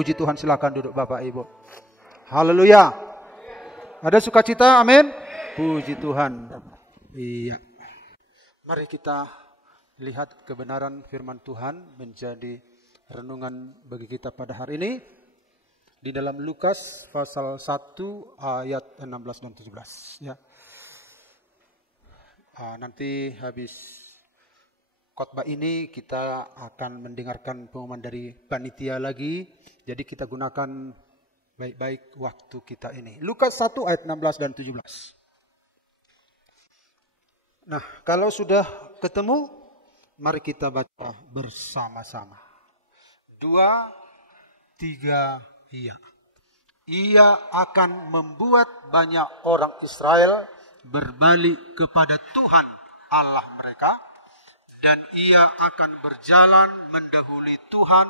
Puji Tuhan, silakan duduk Bapak Ibu. Haleluya. Ada sukacita, amin. Puji Tuhan. Iya. Mari kita lihat kebenaran firman Tuhan menjadi renungan bagi kita pada hari ini. Di dalam Lukas pasal 1 ayat 16 dan 17. Ya. Nanti habis khotbah ini kita akan mendengarkan pengumuman dari panitia lagi. Jadi kita gunakan baik-baik waktu kita ini. Lukas 1 ayat 16 dan 17. Nah, kalau sudah ketemu, mari kita baca bersama-sama. 2, 3, iya. Ia akan membuat banyak orang Israel berbalik kepada Tuhan Allah mereka. Dan ia akan berjalan mendahului Tuhan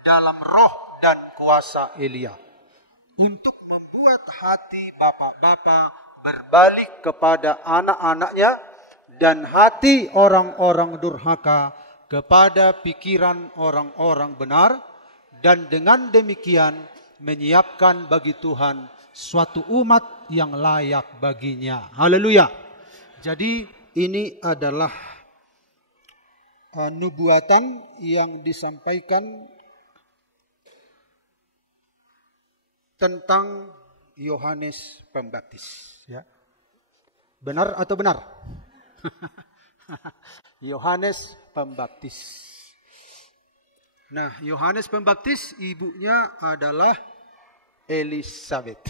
dalam roh dan kuasa Elia. Untuk membuat hati bapa-bapa berbalik kepada anak-anaknya. Dan hati orang-orang durhaka kepada pikiran orang-orang benar. Dan dengan demikian menyiapkan bagi Tuhan suatu umat yang layak baginya. Haleluya. Jadi ini adalah nubuatan yang disampaikan tentang Yohanes Pembaptis. Ya. Benar atau benar? Yohanes Pembaptis. Nah, Yohanes Pembaptis ibunya adalah Elisabeth.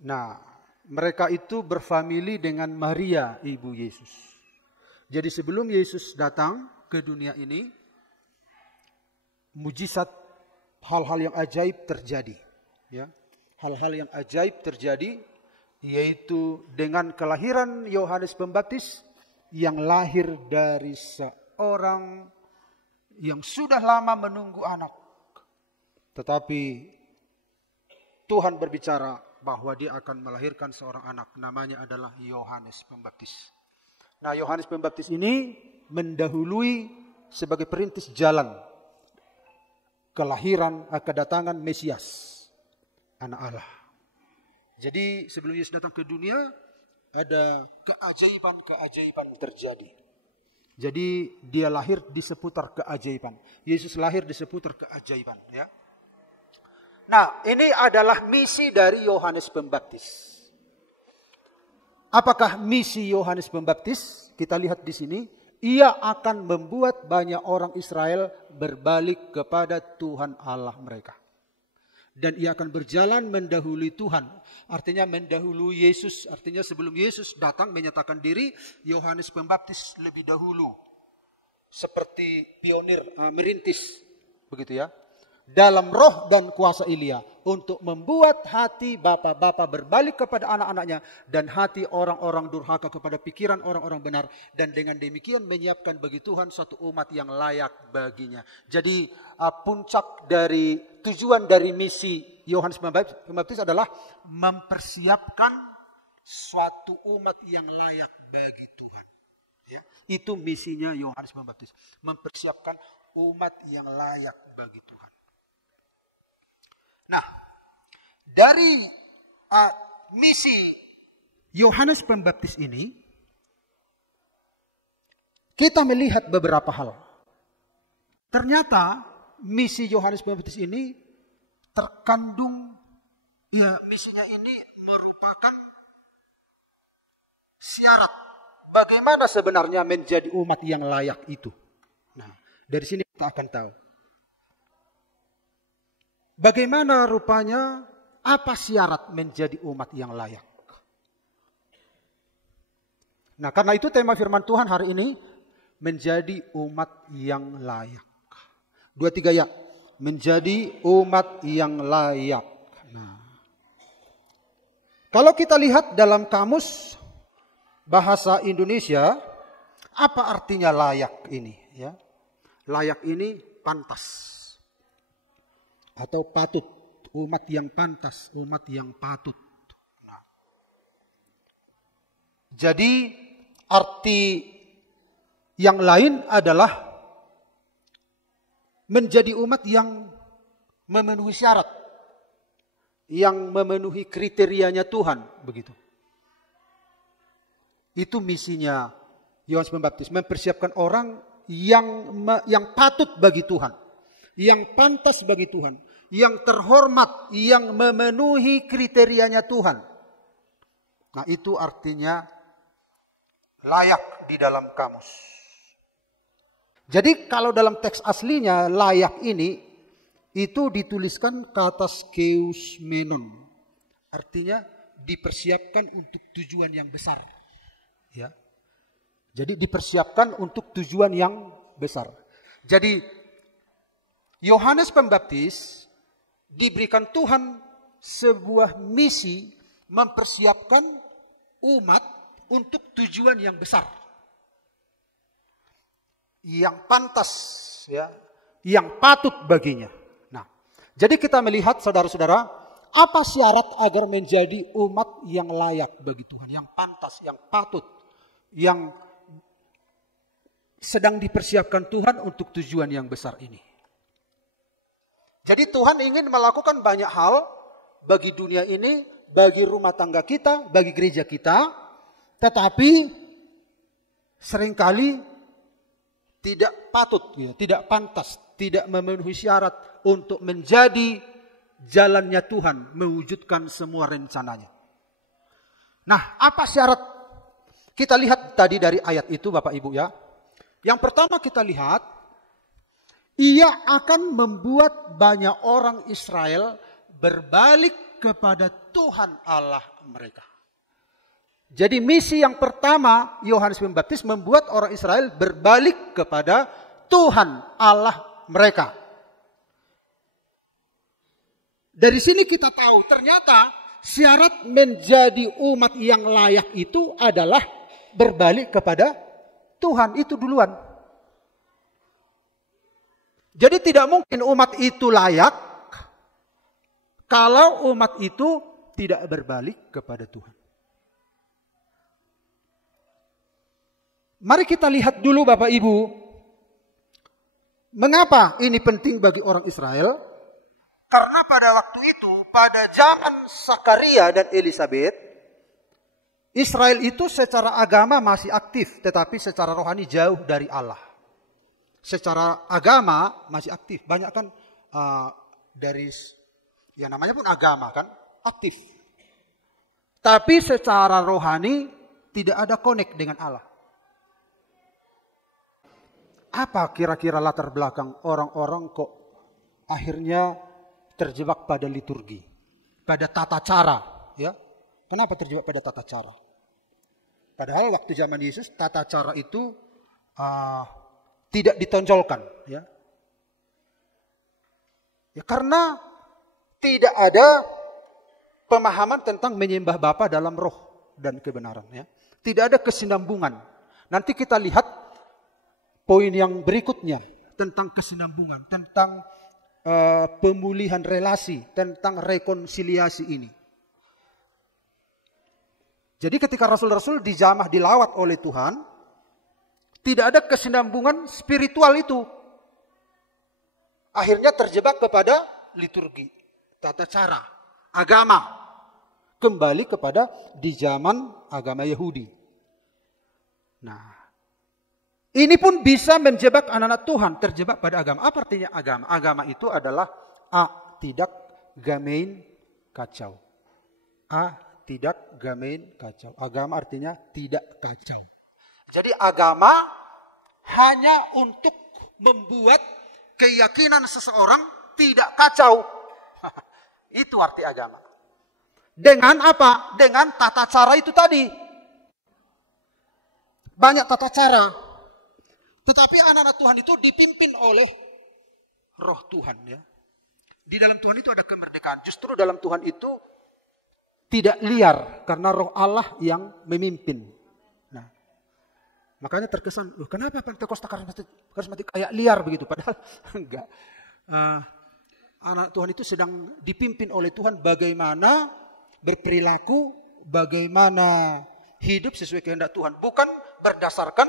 Nah, mereka itu berfamili dengan Maria, ibu Yesus. Jadi sebelum Yesus datang ke dunia ini, mujizat, hal-hal yang ajaib terjadi. Ya, hal-hal yang ajaib terjadi, yaitu dengan kelahiran Yohanes Pembaptis yang lahir dari seorang yang sudah lama menunggu anak. Tetapi Tuhan berbicara bahwa dia akan melahirkan seorang anak, namanya adalah Yohanes Pembaptis. Nah, Yohanes Pembaptis ini mendahului sebagai perintis jalan kelahiran, kedatangan Mesias, anak Allah. Jadi sebelum Yesus datang ke dunia, ada keajaiban-keajaiban terjadi. Jadi dia lahir di seputar keajaiban. Yesus lahir di seputar keajaiban. Ya. Nah, ini adalah misi dari Yohanes Pembaptis. Apakah misi Yohanes Pembaptis? Kita lihat di sini. Ia akan membuat banyak orang Israel berbalik kepada Tuhan Allah mereka. Dan ia akan berjalan mendahului Tuhan. Artinya mendahului Yesus. Artinya sebelum Yesus datang menyatakan diri, Yohanes Pembaptis lebih dahulu. Seperti pionir, merintis. Begitu ya. Dalam roh dan kuasa Elia. Untuk membuat hati bapa-bapa berbalik kepada anak-anaknya. Dan hati orang-orang durhaka kepada pikiran orang-orang benar. Dan dengan demikian menyiapkan bagi Tuhan suatu umat yang layak baginya. Jadi puncak dari tujuan dari misi Yohanes Pembaptis adalah mempersiapkan suatu umat yang layak bagi Tuhan. Ya, itu misinya Yohanes Pembaptis. Mempersiapkan umat yang layak bagi Tuhan. Nah, dari misi Yohanes Pembaptis ini, kita melihat beberapa hal. Ternyata misi Yohanes Pembaptis ini terkandung, ya misinya ini merupakan syarat bagaimana sebenarnya menjadi umat yang layak itu. Nah, dari sini kita akan tahu. Bagaimana rupanya, apa syarat menjadi umat yang layak? Nah, karena itu tema firman Tuhan hari ini, menjadi umat yang layak. 2, 3 ya. Menjadi umat yang layak. Nah, kalau kita lihat dalam kamus bahasa Indonesia, apa artinya layak ini? Ya, layak ini pantas. Atau patut, umat yang pantas, umat yang patut. Nah. Jadi arti yang lain adalah menjadi umat yang memenuhi syarat, yang memenuhi kriterianya Tuhan, begitu. Itu misinya Yohanes Pembaptis, mempersiapkan orang yang patut bagi Tuhan, yang pantas bagi Tuhan, yang terhormat, yang memenuhi kriterianya Tuhan. Nah, itu artinya layak di dalam kamus. Jadi kalau dalam teks aslinya layak ini itu dituliskan kata skeusmenon. Artinya dipersiapkan untuk tujuan yang besar. Ya. Jadi dipersiapkan untuk tujuan yang besar. Jadi Yohanes Pembaptis diberikan Tuhan sebuah misi mempersiapkan umat untuk tujuan yang besar. Yang pantas, ya, yang patut baginya. Nah, jadi kita melihat saudara-saudara, apa syarat agar menjadi umat yang layak bagi Tuhan, yang pantas, yang patut, yang sedang dipersiapkan Tuhan untuk tujuan yang besar ini. Jadi Tuhan ingin melakukan banyak hal bagi dunia ini, bagi rumah tangga kita, bagi gereja kita, tetapi seringkali tidak patut, ya, tidak pantas, tidak memenuhi syarat untuk menjadi jalannya Tuhan mewujudkan semua rencananya. Nah, apa syarat? Kita lihat tadi dari ayat itu Bapak Ibu ya. Yang pertama kita lihat, ia akan membuat banyak orang Israel berbalik kepada Tuhan Allah mereka. Jadi misi yang pertama Yohanes Pembaptis membuat orang Israel berbalik kepada Tuhan Allah mereka. Dari sini kita tahu ternyata syarat menjadi umat yang layak itu adalah berbalik kepada Tuhan itu duluan. Jadi tidak mungkin umat itu layak kalau umat itu tidak berbalik kepada Tuhan. Mari kita lihat dulu Bapak Ibu, mengapa ini penting bagi orang Israel? Karena pada waktu itu, pada zaman Zakaria dan Elisabet, Israel itu secara agama masih aktif, tetapi secara rohani jauh dari Allah. Secara agama masih aktif, banyak kan dari, ya namanya pun agama kan, aktif. Tapi secara rohani tidak ada connect dengan Allah. Apa kira-kira latar belakang orang-orang kok akhirnya terjebak pada liturgi, pada tata cara, ya? Kenapa terjebak pada tata cara? Padahal waktu zaman Yesus tata cara itu tidak ditonjolkan, ya. Ya karena tidak ada pemahaman tentang menyembah Bapa dalam roh dan kebenaran, ya. Tidak ada kesinambungan. Nanti kita lihat poin yang berikutnya tentang kesinambungan, tentang pemulihan relasi, tentang rekonsiliasi ini. Jadi ketika rasul-rasul dijamah, dilawat oleh Tuhan, tidak ada kesinambungan spiritual itu. Akhirnya terjebak kepada liturgi, tata cara, agama. Kembali kepada di zaman agama Yahudi. Nah, ini pun bisa menjebak anak-anak Tuhan, terjebak pada agama. Apa artinya agama? Agama itu adalah tidak gamein kacau. Tidak gamein kacau. Agama artinya tidak kacau. Jadi agama hanya untuk membuat keyakinan seseorang tidak kacau. Itu arti agama. Dengan apa? Dengan tata cara itu tadi. Banyak tata cara. Tetapi anak-anak Tuhan itu dipimpin oleh roh Tuhan, ya. Di dalam Tuhan itu ada kemerdekaan. Justru dalam Tuhan itu tidak liar karena roh Allah yang memimpin. Nah, makanya terkesan, kenapa Pentakosta karismatik kayak liar begitu? Padahal enggak. Anak Tuhan itu sedang dipimpin oleh Tuhan bagaimana berperilaku, bagaimana hidup sesuai kehendak Tuhan. Bukan berdasarkan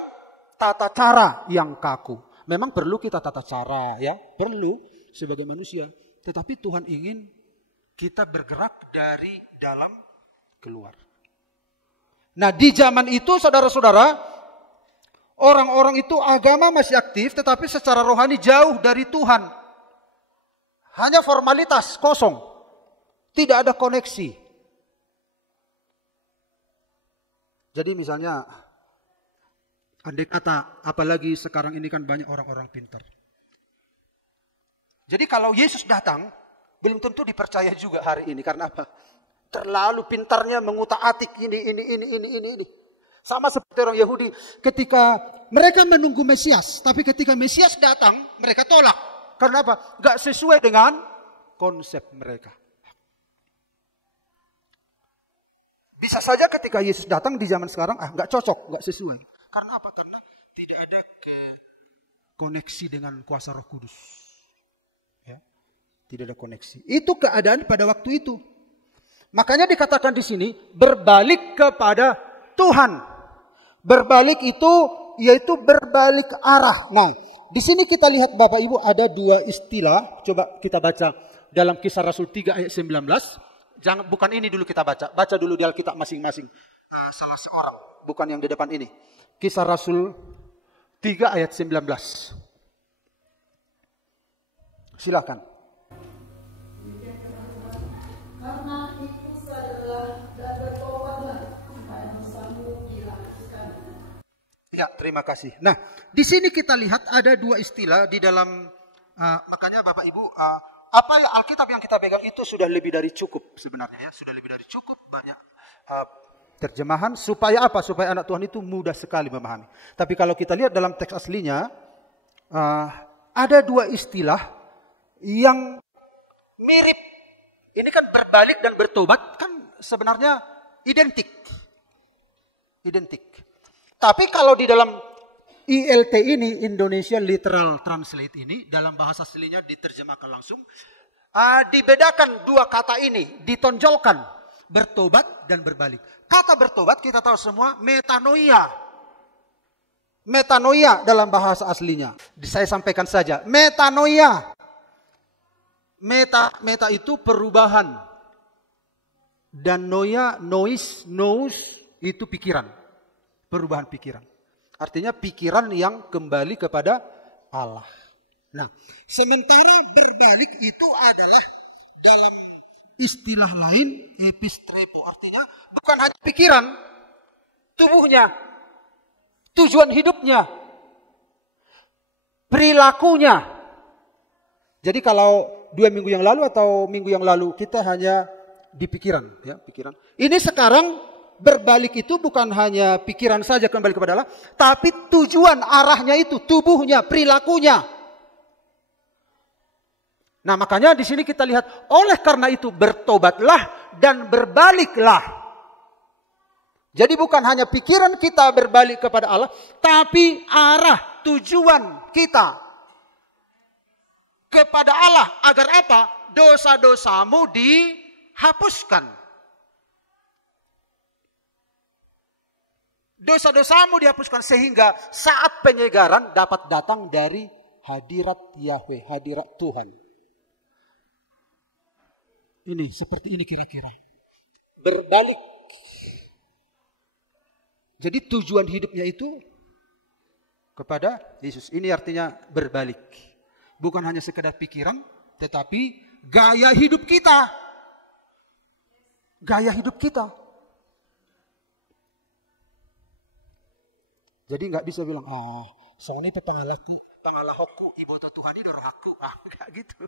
tata cara yang kaku. Memang perlu kita tata cara ya, perlu sebagai manusia. Tetapi Tuhan ingin kita bergerak dari dalam keluar. Nah di zaman itu saudara-saudara, orang-orang itu agama masih aktif tetapi secara rohani jauh dari Tuhan. Hanya formalitas, kosong. Tidak ada koneksi. Jadi misalnya, andai kata, apalagi sekarang ini kan banyak orang-orang pintar. Jadi kalau Yesus datang, belum tentu dipercaya juga hari ini. Karena apa? Terlalu pintarnya mengutak-atik ini. Sama seperti orang Yahudi. Ketika mereka menunggu Mesias. Tapi ketika Mesias datang, mereka tolak. Karena apa? Gak sesuai dengan konsep mereka. Bisa saja ketika Yesus datang di zaman sekarang, gak cocok, gak sesuai. Karena apa? Karena tidak ada koneksi dengan kuasa Roh Kudus. Ya, tidak ada koneksi. Itu keadaan pada waktu itu. Makanya dikatakan di sini berbalik kepada Tuhan. Berbalik itu yaitu berbalik arah. Nah, di sini kita lihat Bapak Ibu ada dua istilah. Coba kita baca dalam Kisah Rasul 3 ayat 19. Jangan, bukan ini dulu kita baca. Baca dulu di Alkitab masing-masing. Salah seorang. Bukan yang di depan ini. Kisah Rasul 3 ayat 19. Silakan. Karena itu sadarlah dan bertobatlah supaya dosamu dihapuskan. Ya, terima kasih. Nah, di sini kita lihat ada dua istilah di dalam, makanya Bapak Ibu, apa ya Alkitab yang kita pegang itu sudah lebih dari cukup sebenarnya ya. Sudah lebih dari cukup banyak terjemahan. Supaya apa? Supaya anak Tuhan itu mudah sekali memahami. Tapi kalau kita lihat dalam teks aslinya, ada dua istilah yang mirip. Ini kan berbalik dan bertobat kan sebenarnya identik. Identik. Tapi kalau di dalam ILT ini, Indonesia Literal Translate ini, dalam bahasa aslinya diterjemahkan langsung, dibedakan dua kata ini, ditonjolkan, bertobat dan berbalik. Kata bertobat kita tahu semua, metanoia. Metanoia dalam bahasa aslinya. Saya sampaikan saja, metanoia. Meta itu perubahan. Dan nous itu pikiran. Perubahan pikiran. Artinya pikiran yang kembali kepada Allah. Nah, sementara berbalik itu adalah dalam istilah lain epistrepo. Artinya bukan hanya pikiran, tubuhnya, tujuan hidupnya, perilakunya. Jadi kalau 2 minggu yang lalu atau minggu yang lalu kita hanya di pikiran, ya, pikiran. Ini sekarang berbalik itu bukan hanya pikiran saja kembali kepada Allah, tapi tujuan arahnya itu tubuhnya, perilakunya. Nah, makanya di sini kita lihat oleh karena itu bertobatlah dan berbaliklah. Jadi bukan hanya pikiran kita berbalik kepada Allah, tapi arah tujuan kita kepada Allah. Agar apa? Dosa-dosamu dihapuskan. Dosa-dosamu dihapuskan sehingga saat penyegaran dapat datang dari hadirat Yahweh, hadirat Tuhan. Ini seperti ini kira-kira. Berbalik. Jadi tujuan hidupnya itu kepada Yesus. Ini artinya berbalik. Bukan hanya sekedar pikiran, tetapi gaya hidup kita. Gaya hidup kita. Jadi nggak bisa bilang, soalnya itu pangalahku, ibu Tuhan itu aku. Nggak gitu.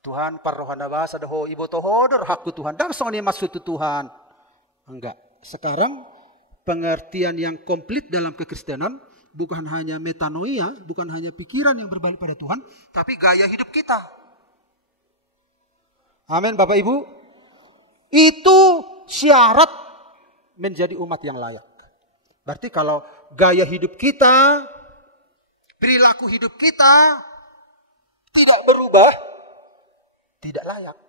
Tuhan parrohana bahasa daho ibu tohodor hakku Tuhan. Dan soalnya maksud Tuhan. Enggak. Sekarang pengertian yang komplit dalam kekristenan bukan hanya metanoia, bukan hanya pikiran yang berbalik pada Tuhan, tapi gaya hidup kita. Amin Bapak Ibu. Itu syarat menjadi umat yang layak. Berarti kalau gaya hidup kita, perilaku hidup kita tidak berubah, tidak layak.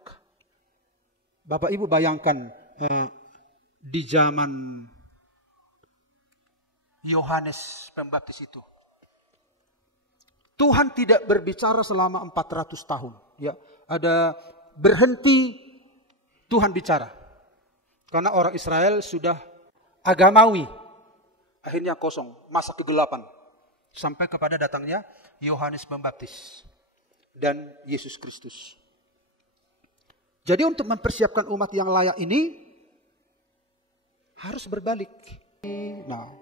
Bapak Ibu bayangkan di zaman Yohanes Pembaptis itu. Tuhan tidak berbicara selama 400 tahun. Ya, ada berhenti Tuhan bicara. Karena orang Israel sudah agamawi. Akhirnya kosong, masa kegelapan. Sampai kepada datangnya Yohanes Pembaptis dan Yesus Kristus. Jadi untuk mempersiapkan umat yang layak ini harus berbalik. Nah,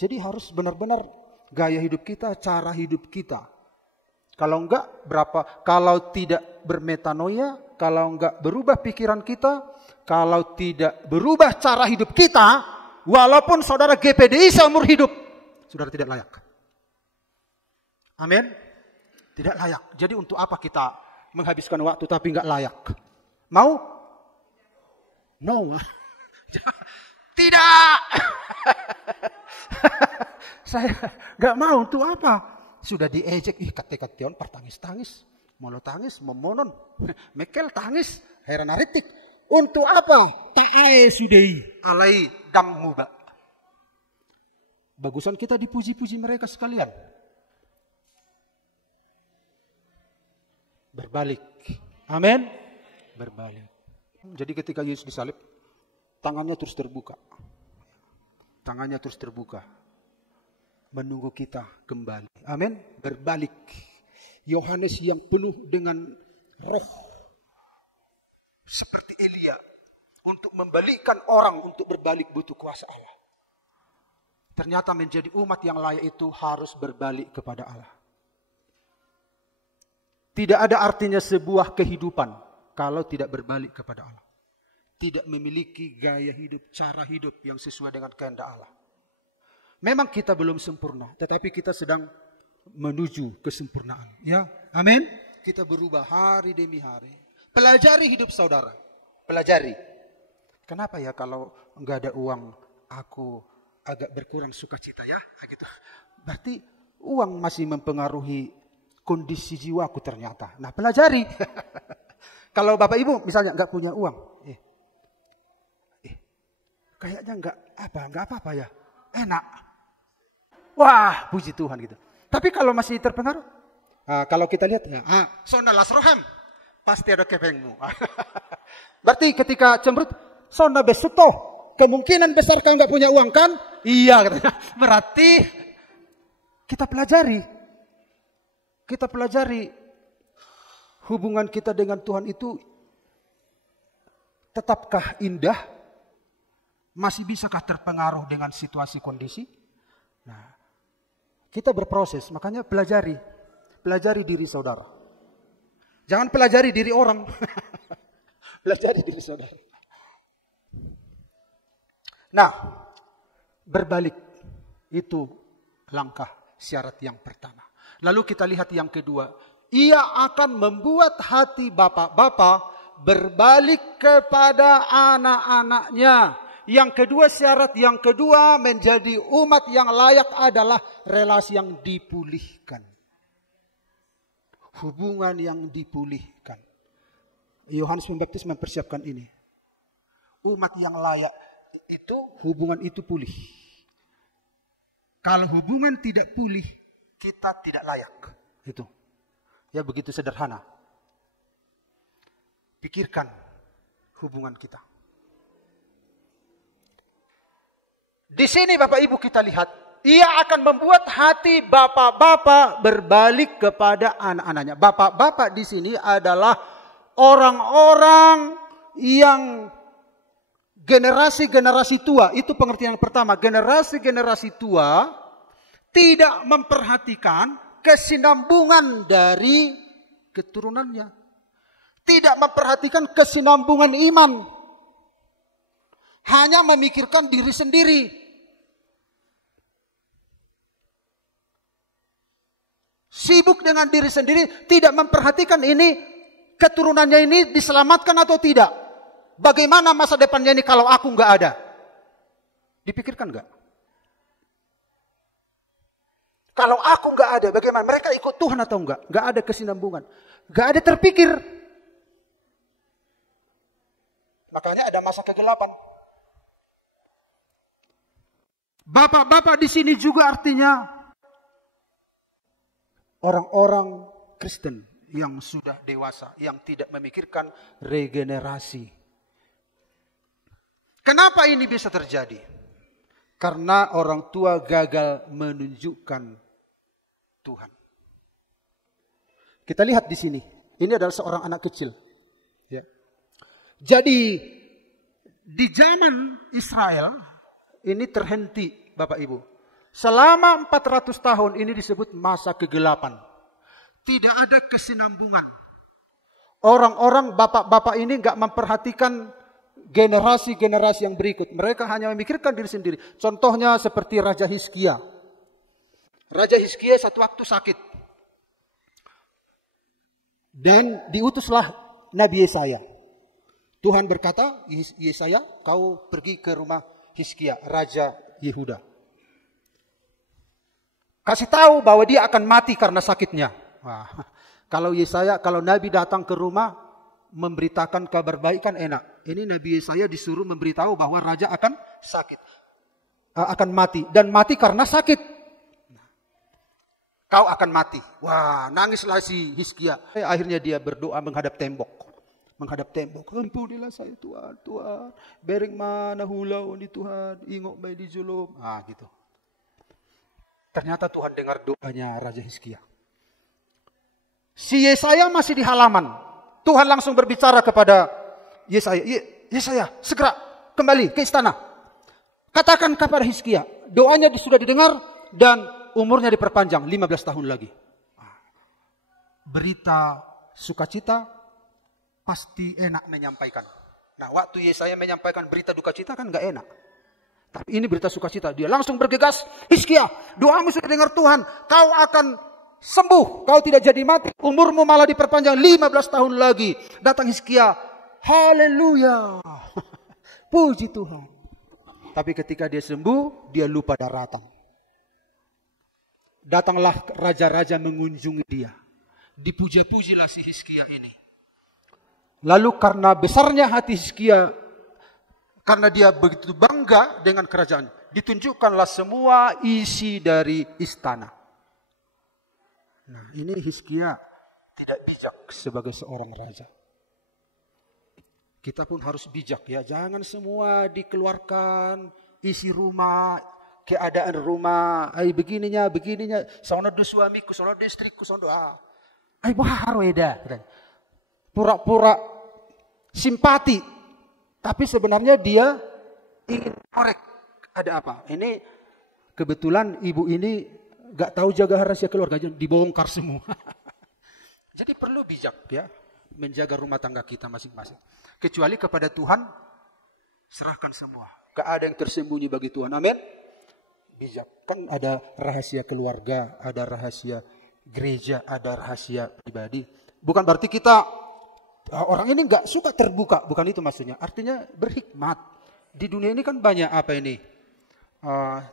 jadi harus benar-benar gaya hidup kita, cara hidup kita. Kalau enggak kalau tidak bermetanoia, kalau enggak berubah pikiran kita, kalau tidak berubah cara hidup kita, walaupun saudara GPDI seumur hidup, saudara tidak layak. Amin. Tidak layak. Jadi untuk apa kita menghabiskan waktu tapi enggak layak? Mau? No. Tidak. Saya enggak mau. Untuk apa? Sudah diejek. Kate-kateon pertangis-tangis. Molo tangis, memonon. Mekel tangis. Heran aritik. Untuk apa? Ta'ai sudai. Alai dam muba. Bagusan kita dipuji-puji mereka sekalian. Berbalik. Amin. Berbalik. Jadi ketika Yesus disalib, tangannya terus terbuka. Tangannya terus terbuka. Menunggu kita kembali. Amin. Berbalik. Yohanes yang penuh dengan roh. Seperti Elia. Untuk membalikkan orang untuk berbalik butuh kuasa Allah. Ternyata menjadi umat yang layak itu harus berbalik kepada Allah. Tidak ada artinya sebuah kehidupan kalau tidak berbalik kepada Allah. Tidak memiliki gaya hidup, cara hidup yang sesuai dengan kehendak Allah. Memang kita belum sempurna, tetapi kita sedang menuju kesempurnaan. Ya, amin. Kita berubah hari demi hari. Pelajari hidup saudara. Pelajari. Kenapa ya kalau enggak ada uang, aku agak berkurang sukacita ya? Gitu. Berarti uang masih mempengaruhi kondisi jiwaku ternyata. Nah, pelajari. Kalau Bapak Ibu misalnya enggak punya uang, kayaknya enggak apa-apa ya. Enak. Wah, puji Tuhan gitu. Tapi kalau masih terpengaruh, kalau kita lihat ya, sona lasroham, pasti ada kepengmu. Berarti ketika cemberut, sona besuto, kemungkinan besar kau enggak punya uang kan? Iya katanya. Berarti kita pelajari. Kita pelajari hubungan kita dengan Tuhan itu tetapkah indah? Masih bisakah terpengaruh dengan situasi kondisi? Nah, kita berproses, makanya pelajari. Pelajari diri saudara. Jangan pelajari diri orang. Pelajari diri saudara. Nah, berbalik itu langkah syarat yang pertama. Lalu kita lihat yang kedua. Ia akan membuat hati bapak-bapak berbalik kepada anak-anaknya. Yang kedua, syarat yang kedua menjadi umat yang layak adalah relasi yang dipulihkan. Hubungan yang dipulihkan. Yohanes Pembaptis mempersiapkan ini. Umat yang layak itu, hubungan itu pulih. Kalau hubungan tidak pulih, kita tidak layak. Itu. Ya begitu sederhana. Pikirkan hubungan kita. Di sini Bapak Ibu kita lihat, ia akan membuat hati bapak-bapak berbalik kepada anak-anaknya. Bapak-bapak di sini adalah orang-orang yang generasi-generasi tua. Itu pengertian yang pertama. Generasi-generasi tua tidak memperhatikan kesinambungan dari keturunannya. Tidak memperhatikan kesinambungan iman. Hanya memikirkan diri sendiri. Sibuk dengan diri sendiri, tidak memperhatikan ini keturunannya ini diselamatkan atau tidak. Bagaimana masa depannya ini kalau aku nggak ada? Dipikirkan nggak? Kalau aku nggak ada, bagaimana? Mereka ikut Tuhan atau enggak? Nggak ada kesinambungan. Nggak ada terpikir. Makanya ada masa kegelapan. Bapak-bapak di sini juga artinya orang-orang Kristen yang sudah dewasa, yang tidak memikirkan regenerasi. Kenapa ini bisa terjadi? Karena orang tua gagal menunjukkan Tuhan. Kita lihat di sini. Ini adalah seorang anak kecil. Ya. Jadi di zaman Israel ini terhenti, Bapak Ibu. Selama 400 tahun ini disebut masa kegelapan. Tidak ada kesinambungan. Orang-orang bapak-bapak ini nggak memperhatikan generasi-generasi yang berikut. Mereka hanya memikirkan diri sendiri. Contohnya seperti Raja Hizkia. Raja Hizkia satu waktu sakit. Dan diutuslah Nabi Yesaya. Tuhan berkata, Yesaya, kau pergi ke rumah Hizkia, Raja Yehuda. Kasih tahu bahwa dia akan mati karena sakitnya. Wah, kalau Nabi datang ke rumah memberitakan kabar baik kan enak. Ini Nabi Yesaya disuruh memberitahu bahwa raja akan sakit. Akan mati. Dan mati karena sakit. Kau akan mati. Wah, nangislah si Hizkia. Akhirnya dia berdoa menghadap tembok. Ampunilah saya Tuhan. Bering mana hulau ni Tuhan. Ingok bayi di julum. Gitu. Ternyata Tuhan dengar doanya Raja Hizkia. Si Yesaya masih di halaman. Tuhan langsung berbicara kepada Yesaya. Yesaya, segera kembali ke istana. Katakan kepada Hizkia, doanya sudah didengar dan umurnya diperpanjang 15 tahun lagi. Berita sukacita pasti enak menyampaikan. Nah, waktu Yesaya menyampaikan berita duka cita kan gak enak. Tapi ini berita sukacita. Dia langsung bergegas. Hizkia, doamu sudah dengar Tuhan. Kau akan sembuh, kau tidak jadi mati. Umurmu malah diperpanjang 15 tahun lagi. Datang Hizkia. Haleluya. Puji Tuhan. Tapi ketika dia sembuh, dia lupa daratan. Datanglah raja-raja mengunjungi dia. Dipuja-pujilah si Hizkia ini. Lalu karena besarnya hati Hizkia, karena dia begitu bangga dengan kerajaan, ditunjukkanlah semua isi dari istana. Nah, ini Hizkia tidak bijak sebagai seorang raja. Kita pun harus bijak ya. Jangan semua dikeluarkan isi rumah, keadaan rumah. Begininya. Sono do suamiku, sono do istriku, sono bahar weda. Pura-pura simpati. Tapi sebenarnya dia ingin korek. Ada apa? Ini kebetulan ibu ini gak tahu jaga rahasia keluarga, dibongkar semua. Jadi perlu bijak ya, menjaga rumah tangga kita masing-masing. Kecuali kepada Tuhan, serahkan semua. Gak ada yang tersembunyi bagi Tuhan, amin. Bijak, kan ada rahasia keluarga, ada rahasia gereja, ada rahasia pribadi. Bukan berarti kita, orang ini gak suka terbuka, bukan itu maksudnya. Artinya berhikmat. Di dunia ini kan banyak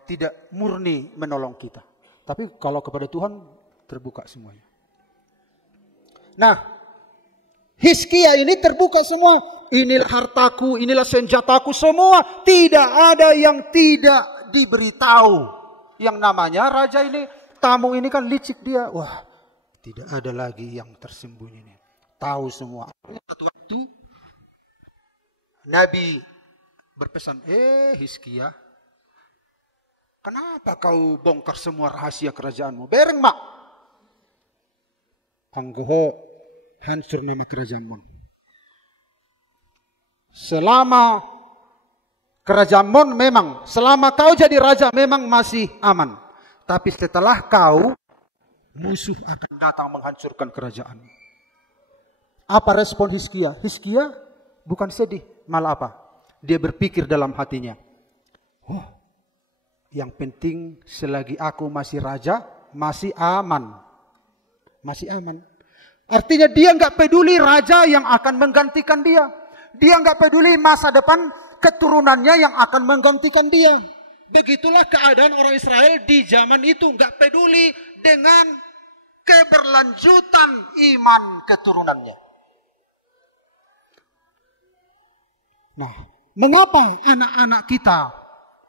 tidak murni menolong kita. Tapi kalau kepada Tuhan terbuka semuanya. Nah, Hizkia ini terbuka semua. Inilah hartaku, inilah senjataku semua. Tidak ada yang tidak diberitahu. Yang namanya raja ini, tamu ini kan licik dia. Wah, tidak ada lagi yang tersembunyi ini. Tahu semua. Satu waktu Nabi berpesan, Hizkia, kenapa kau bongkar semua rahasia kerajaanmu? Bereng mak. Anggoho hancur nama kerajaanmu. Selama kerajaanmu memang, selama kau jadi raja memang masih aman. Tapi setelah kau, musuh akan datang menghancurkan kerajaan. Apa respon Hizkia? Hizkia bukan sedih, malah apa? Dia berpikir dalam hatinya. Yang penting selagi aku masih raja, masih aman. Masih aman. Artinya dia nggak peduli raja yang akan menggantikan dia. Dia nggak peduli masa depan keturunannya yang akan menggantikan dia. Begitulah keadaan orang Israel di zaman itu. Nggak peduli dengan keberlanjutan iman keturunannya. Nah, mengapa anak-anak kita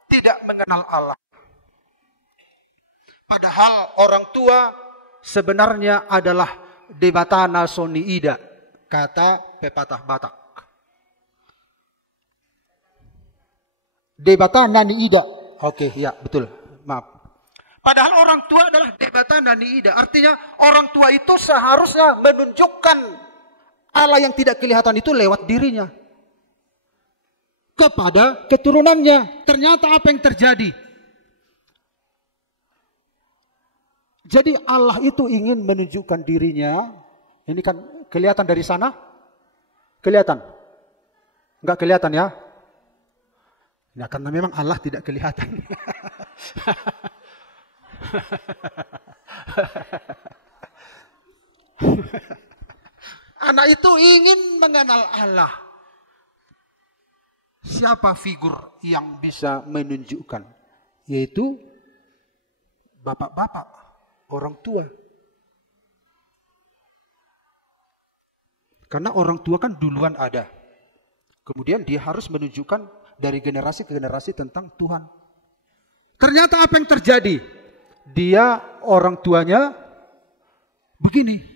tidak mengenal Allah? Padahal orang tua sebenarnya adalah Debatana Soniida, kata pepatah Batak. Debatana Niida. Oke, ya betul. Maaf. Padahal orang tua adalah Debatana Niida. Artinya orang tua itu seharusnya menunjukkan Allah yang tidak kelihatan itu lewat dirinya kepada keturunannya. Ternyata apa yang terjadi? Jadi Allah itu ingin menunjukkan dirinya. Ini kan kelihatan dari sana? Kelihatan? Enggak kelihatan ya? Nah, karena memang Allah tidak kelihatan. Anak itu ingin mengenal Allah. Siapa figur yang bisa menunjukkan? Yaitu bapak-bapak, orang tua. Karena orang tua kan duluan ada. Kemudian dia harus menunjukkan dari generasi ke generasi tentang Tuhan. Ternyata apa yang terjadi? Dia orang tuanya begini.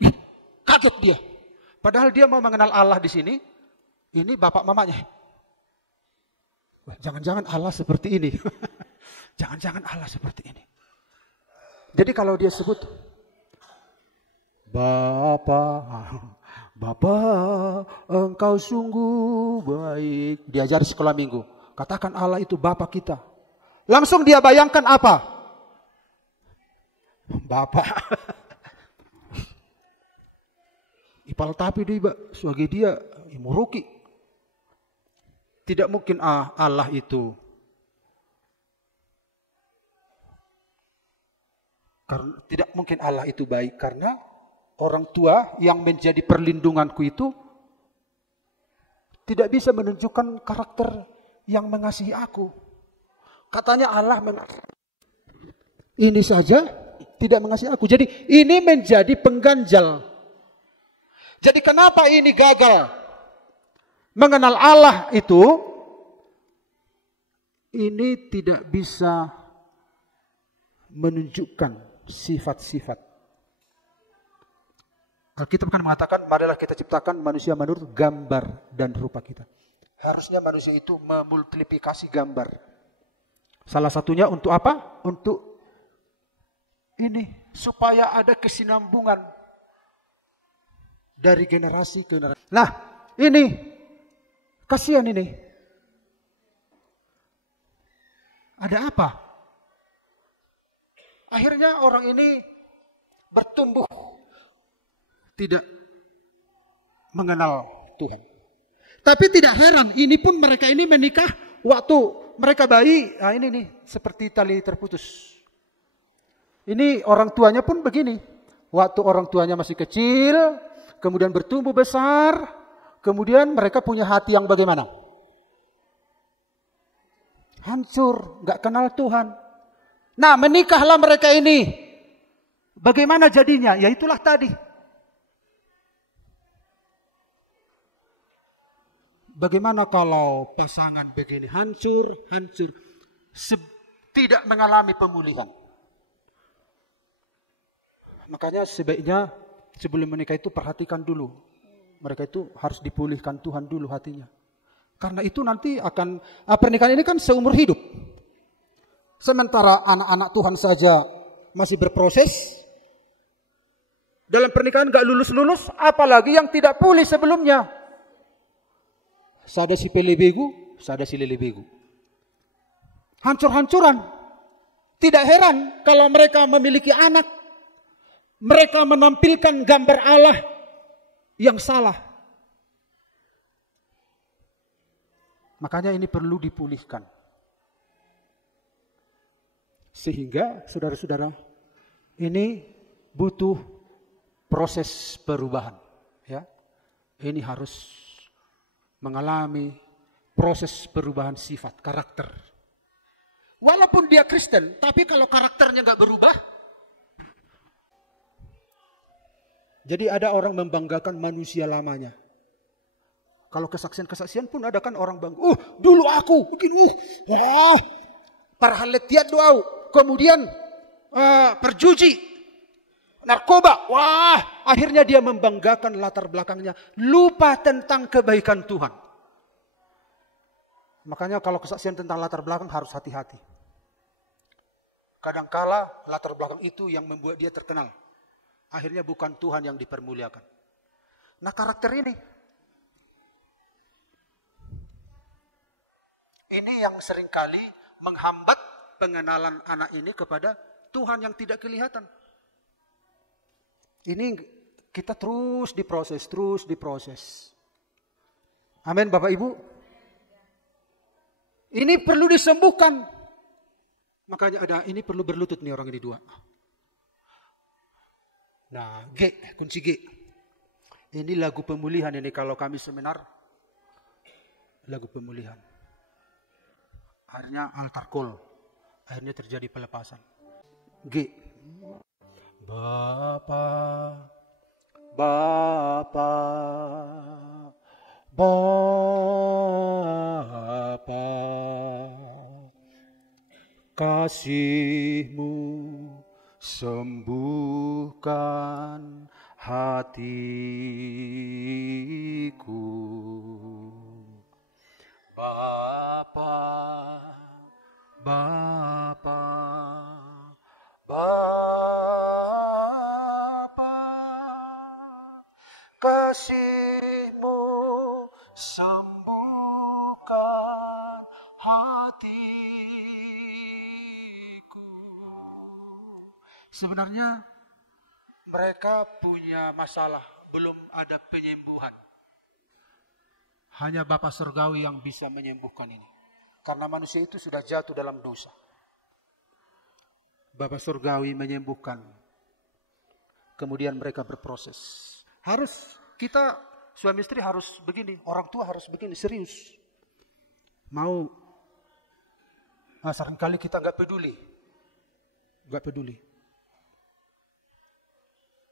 Kaget dia. Padahal dia mau mengenal Allah di sini. Ini bapak mamanya. Jangan-jangan Allah seperti ini. Jangan-jangan Allah seperti ini. Jadi kalau dia sebut Bapak, engkau sungguh baik. Diajar sekolah minggu. Katakan Allah itu Bapak kita. Langsung dia bayangkan apa? Bapak. Ipal tapi dia sebagai dia imuruki. Tidak mungkin Allah itu. Karena tidak mungkin Allah itu baik karena orang tua yang menjadi perlindunganku itu tidak bisa menunjukkan karakter yang mengasihi aku. Katanya Allah ini saja tidak mengasihi aku. Jadi ini menjadi pengganjal. Jadi kenapa ini gagal? Mengenal Allah itu ini tidak bisa menunjukkan sifat-sifat. Alkitab kan mengatakan, marilah kita ciptakan manusia menurut gambar dan rupa kita. Harusnya manusia itu memultiplikasi gambar. Salah satunya untuk apa? Untuk ini, supaya ada kesinambungan dari generasi ke generasi. Nah, ini, kasihan ini. Ada apa? Akhirnya orang ini bertumbuh tidak mengenal Tuhan. Tapi tidak heran, ini pun mereka ini menikah waktu mereka bayi. Nah ini nih, seperti tali terputus. Ini orang tuanya pun begini. Waktu orang tuanya masih kecil, kemudian bertumbuh besar, kemudian mereka punya hati yang bagaimana? Hancur, gak kenal Tuhan. Nah menikahlah mereka ini. Bagaimana jadinya? Ya itulah tadi. Bagaimana kalau pasangan begini hancur, tidak mengalami pemulihan. Makanya sebaiknya sebelum menikah itu perhatikan dulu. Mereka itu harus dipulihkan Tuhan dulu hatinya. Karena itu nanti akan, pernikahan ini kan seumur hidup. Sementara anak-anak Tuhan saja masih berproses. Dalam pernikahan gak lulus-lulus, apalagi yang tidak pulih sebelumnya. Sada si pelebegu, sada si lelebegu. Hancur-hancuran. Tidak heran kalau mereka memiliki anak. Mereka menampilkan gambar Allah yang salah. Makanya ini perlu dipulihkan. Sehingga saudara-saudara, ini butuh proses perubahan. Ya, ini harus mengalami proses perubahan sifat, karakter. Walaupun dia Kristen, tapi kalau karakternya nggak berubah. Jadi ada orang membanggakan manusia lamanya. Kalau kesaksian-kesaksian pun ada kan orang bangga. Dulu aku begini. Parhalet tiad doau. Kemudian perjuji. narkoba. Wah, akhirnya dia membanggakan latar belakangnya. Lupa tentang kebaikan Tuhan. Makanya kalau kesaksian tentang latar belakang harus hati-hati. Kadangkala latar belakang itu yang membuat dia terkenal. Akhirnya bukan Tuhan yang dipermuliakan. Nah, karakter ini yang seringkali menghambat pengenalan anak ini kepada Tuhan yang tidak kelihatan. Ini kita terus diproses. Amin, Bapak Ibu. Ini perlu disembuhkan. Makanya ini perlu berlutut nih orang ini dua. Nah, kunci G. Ini lagu pemulihan ini kalau kami seminar. Lagu pemulihan. Akhirnya altar call. Akhirnya terjadi pelepasan. G. Bapa, kasih-Mu sembuhkan hatiku. Bapa, kasih-Mu sembuhkan hatiku. Sebenarnya mereka punya masalah, belum ada penyembuhan. Hanya Bapa Surgawi yang bisa menyembuhkan ini. Karena manusia itu sudah jatuh dalam dosa. Bapa Surgawi menyembuhkan. Kemudian mereka berproses. Kita suami istri harus begini. Orang tua harus begini, serius. Seringkali kita nggak peduli.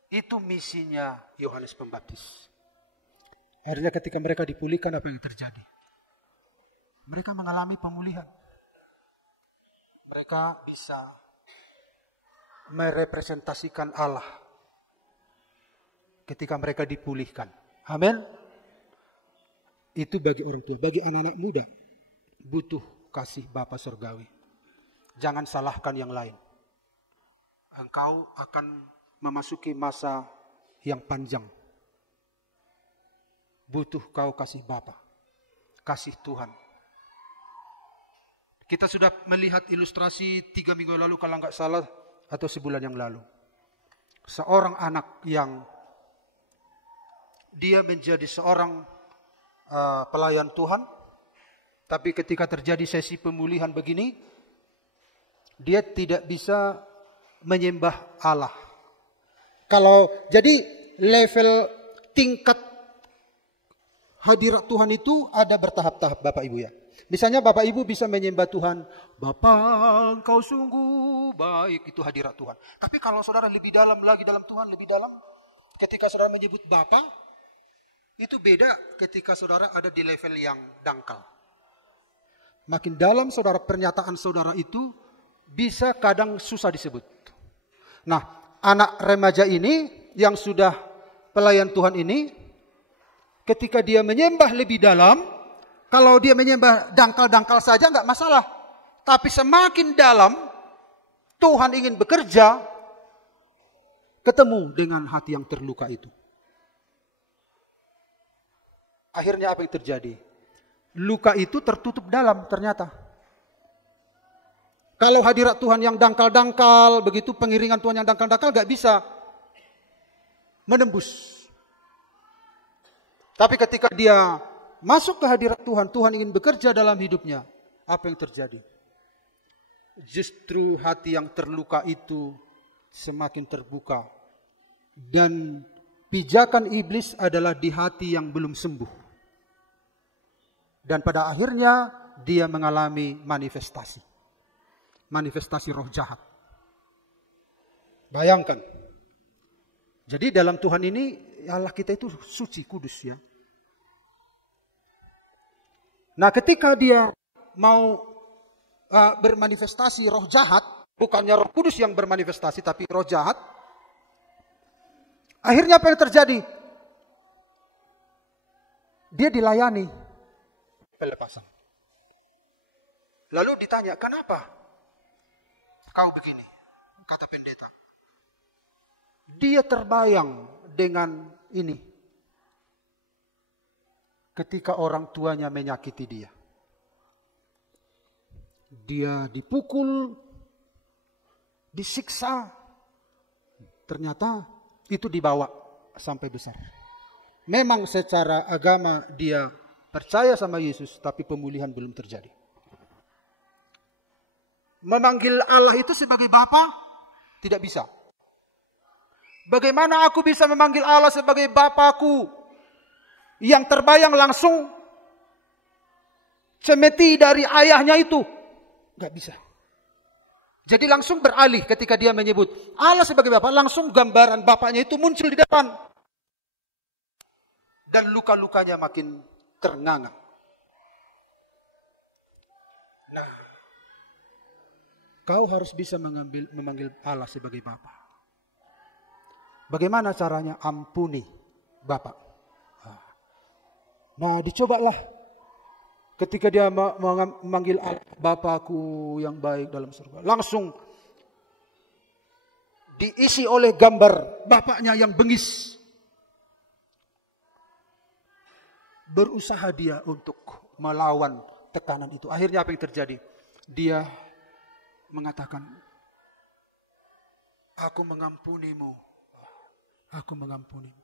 Itu misinya Yohanes Pembaptis. Akhirnya ketika mereka dipulihkan, apa yang terjadi? Mereka mengalami pemulihan. Mereka bisa merepresentasikan Allah ketika mereka dipulihkan. Amin. Itu bagi orang tua. Bagi anak-anak muda, butuh kasih Bapa Surgawi. Jangan salahkan yang lain. Engkau akan memasuki masa yang panjang. Butuh kau kasih Bapa, kasih Tuhan. Kita sudah melihat ilustrasi 3 minggu lalu kalau nggak salah, atau sebulan yang lalu. Seorang anak yang dia menjadi seorang pelayan Tuhan, tapi ketika terjadi sesi pemulihan begini, dia tidak bisa menyembah Allah. Jadi level tingkat hadirat Tuhan itu ada bertahap-tahap, Bapak Ibu ya. Misalnya Bapak Ibu bisa menyembah Tuhan, Bapa Engkau sungguh baik, itu hadirat Tuhan. Tapi kalau saudara lebih dalam lagi dalam Tuhan, lebih dalam, ketika saudara menyebut Bapa, itu beda ketika saudara ada di level yang dangkal. Makin dalam saudara, pernyataan saudara itu bisa kadang susah disebut. Nah, anak remaja ini yang sudah pelayan Tuhan ini, ketika dia menyembah lebih dalam, kalau dia menyembah dangkal-dangkal saja enggak masalah. Tapi semakin dalam, Tuhan ingin bekerja, ketemu dengan hati yang terluka itu. Akhirnya apa yang terjadi? Luka itu tertutup dalam ternyata. Kalau hadirat Tuhan yang dangkal-dangkal, begitu pengiringan Tuhan yang dangkal-dangkal enggak bisa menembus. Tapi ketika dia masuk ke hadirat Tuhan, Tuhan ingin bekerja dalam hidupnya. Apa yang terjadi? Justru hati yang terluka itu semakin terbuka. Dan pijakan iblis adalah di hati yang belum sembuh. Dan pada akhirnya dia mengalami manifestasi. Manifestasi roh jahat. Bayangkan. Jadi dalam Tuhan ini Allah kita itu suci, kudus ya. Nah, ketika dia mau bermanifestasi roh jahat, bukannya Roh Kudus yang bermanifestasi, tapi roh jahat, Akhirnya apa yang terjadi? Dia dilayani pelepasan. Lalu ditanya, kenapa kau begini? Kata pendeta. Dia terbayang dengan ini. Ketika orang tuanya menyakiti dia. Dia dipukul, disiksa. Ternyata itu dibawa sampai besar. Memang secara agama dia percaya sama Yesus, tapi pemulihan belum terjadi. Memanggil Allah itu sebagai Bapa tidak bisa. Bagaimana aku bisa memanggil Allah sebagai Bapakku? Yang terbayang langsung cemeti dari ayahnya itu. Gak bisa. Jadi langsung beralih ketika dia menyebut Allah sebagai Bapa, langsung gambaran Bapaknya itu muncul di depan. Dan luka-lukanya makin ternganga. Nah, kau harus bisa memanggil Allah sebagai Bapa. Bagaimana caranya? Ampuni Bapa. Nah, dicobalah. Ketika dia memanggil Allah, Bapakku yang baik dalam surga. Langsung diisi oleh gambar bapaknya yang bengis. Berusaha dia untuk melawan tekanan itu. Akhirnya apa yang terjadi? Dia mengatakan, aku mengampunimu. Aku mengampunimu.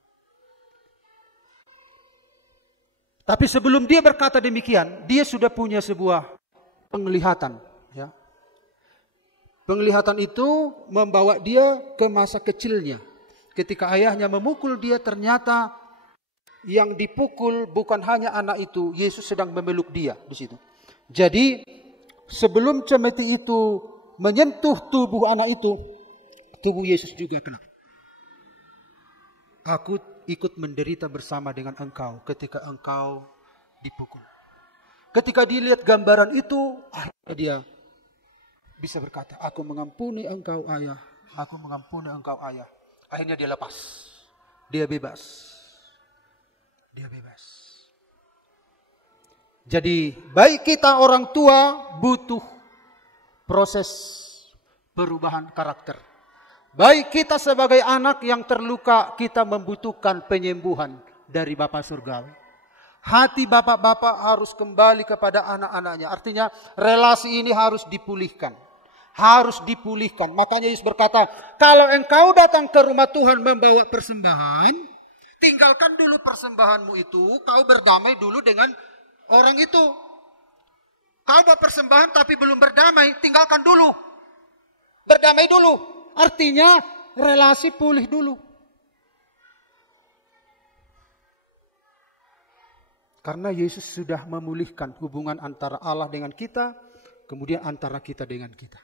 Tapi sebelum dia berkata demikian, dia sudah punya sebuah penglihatan. Ya. Penglihatan itu membawa dia ke masa kecilnya. Ketika ayahnya memukul dia, ternyata yang dipukul bukan hanya anak itu, Yesus sedang memeluk dia di situ. Jadi sebelum cemeti itu menyentuh tubuh anak itu, tubuh Yesus juga kena. Aku ikut menderita bersama dengan engkau ketika engkau dipukul. Ketika dilihat gambaran itu, akhirnya dia bisa berkata, aku mengampuni engkau ayah, aku mengampuni engkau ayah. Akhirnya dia lepas, dia bebas. Dia bebas. Jadi baik kita orang tua butuh proses perubahan karakter. Baik kita sebagai anak yang terluka, kita membutuhkan penyembuhan dari Bapa Surgawi. Hati bapak-bapak harus kembali kepada anak-anaknya. Artinya relasi ini harus dipulihkan. Harus dipulihkan. Makanya Yesus berkata, kalau engkau datang ke rumah Tuhan membawa persembahan, tinggalkan dulu persembahanmu itu, kau berdamai dulu dengan orang itu. Kau bawa persembahan tapi belum berdamai, tinggalkan dulu. Berdamai dulu. Artinya relasi pulih dulu. Karena Yesus sudah memulihkan hubungan antara Allah dengan kita, kemudian antara kita dengan kita.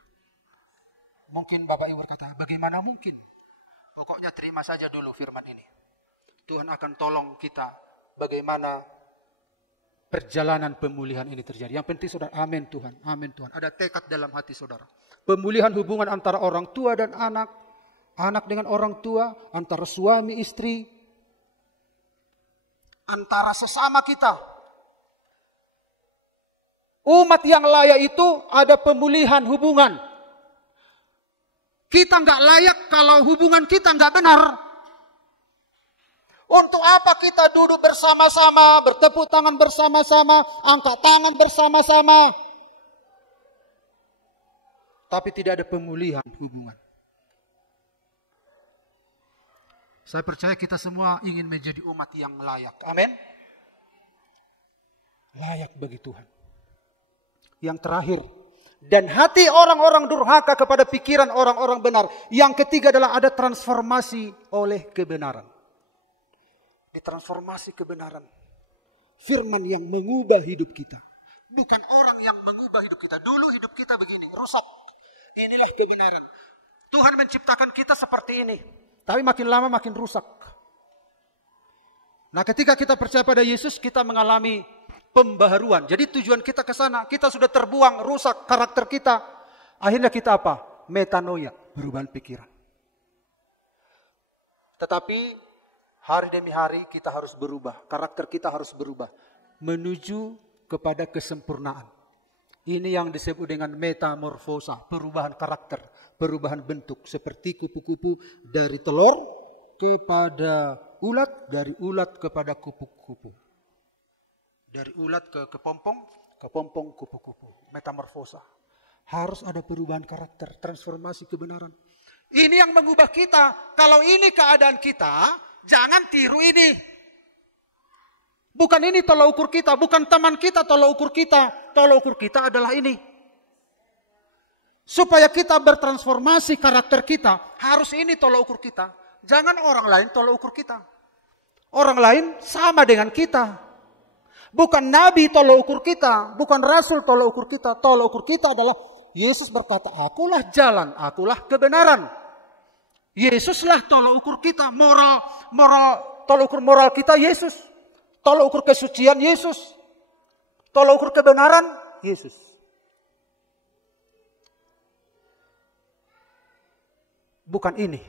Mungkin Bapak Ibu berkata, bagaimana mungkin? Pokoknya terima saja dulu firman ini. Tuhan akan tolong kita bagaimana perjalanan pemulihan ini terjadi. Yang penting saudara, amin Tuhan, amin Tuhan. Ada tekad dalam hati saudara. Pemulihan hubungan antara orang tua dan anak, anak dengan orang tua, antara suami istri, antara sesama kita. Umat yang layak itu ada pemulihan hubungan. Kita nggak layak kalau hubungan kita nggak benar. Untuk apa kita duduk bersama-sama, bertepuk tangan bersama-sama, angkat tangan bersama-sama, tapi tidak ada pemulihan hubungan. Saya percaya kita semua ingin menjadi umat yang layak. Amin. Layak bagi Tuhan. Yang terakhir, dan hati orang-orang durhaka kepada pikiran orang-orang benar. Yang ketiga adalah ada transformasi oleh kebenaran. Transformasi kebenaran. Firman yang mengubah hidup kita. Bukan orang yang mengubah hidup kita. Dulu hidup kita begini, rusak. Inilah kebenaran. Tuhan menciptakan kita seperti ini. Tapi makin lama makin rusak. Nah, ketika kita percaya pada Yesus, kita mengalami pembaharuan. Jadi tujuan kita ke sana. Kita sudah terbuang, rusak karakter kita. Akhirnya kita apa? Metanoia, perubahan pikiran. Tetapi Hari demi hari kita harus berubah. Karakter kita harus berubah. Menuju kepada kesempurnaan. Ini yang disebut dengan metamorfosa. Perubahan karakter. Perubahan bentuk. Seperti kupu-kupu dari telur kepada ulat. Dari ulat kepada kupu-kupu. Dari ulat ke kepompong kupu-kupu. Metamorfosa. Harus ada perubahan karakter. Transformasi kebenaran. Ini yang mengubah kita. Kalau ini keadaan kita, jangan tiru ini. Bukan ini tolak ukur kita. Bukan teman kita tolak ukur kita. Tolak ukur kita adalah ini. Supaya kita bertransformasi karakter kita. Harus ini tolak ukur kita. Jangan orang lain tolak ukur kita. Orang lain sama dengan kita. Bukan nabi tolak ukur kita. Bukan rasul tolak ukur kita. Tolak ukur kita adalah Yesus berkata, akulah jalan, akulah kebenaran. Yesuslah tolak ukur kita. Tolak ukur moral kita Yesus. Tolak ukur kesucian Yesus. Tolak ukur kebenaran Yesus. Bukan ini.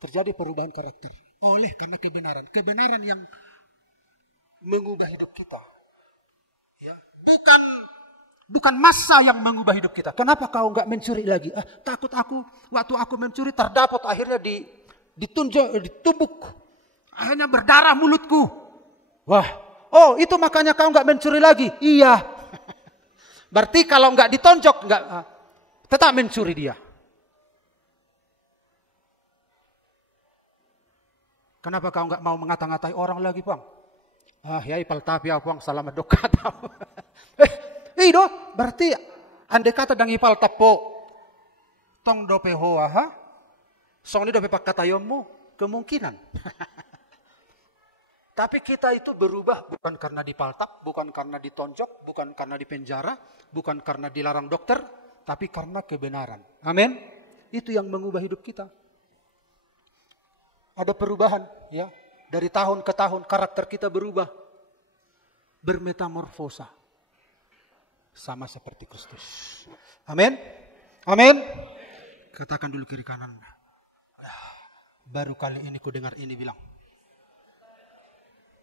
Terjadi perubahan karakter oleh karena kebenaran. Kebenaran yang mengubah hidup kita. Ya, bukan masa yang mengubah hidup kita. Kenapa kau enggak mencuri lagi? Takut aku waktu aku mencuri terdapat akhirnya ditumbuk. Akhirnya berdarah mulutku. Wah, itu makanya kau enggak mencuri lagi. Iya. Berarti kalau enggak ditonjok tetap mencuri dia. Kenapa kau enggak mau mengata-ngatai orang lagi, Bang? Ya ipal tapi Bang salamat doka tahu. Itu berarti andai kata dang ipal tapo tong dope hoa song ni dope pakatayonmu kemungkinan. Tapi kita itu berubah bukan karena dipaltap, bukan karena ditonjok, bukan karena dipenjara, bukan karena dilarang dokter, tapi karena kebenaran. Amin. Itu yang mengubah hidup kita. Ada perubahan, ya. Dari tahun ke tahun karakter kita berubah. Bermetamorfosa. Sama seperti Kristus. Amin. Amin. Katakan dulu kiri kanan. Baru kali ini ku dengar ini bilang.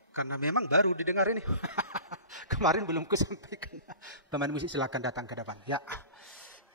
Karena memang baru didengar ini. Kemarin belum ku sampaikan. Teman musik silakan datang ke depan. Ya.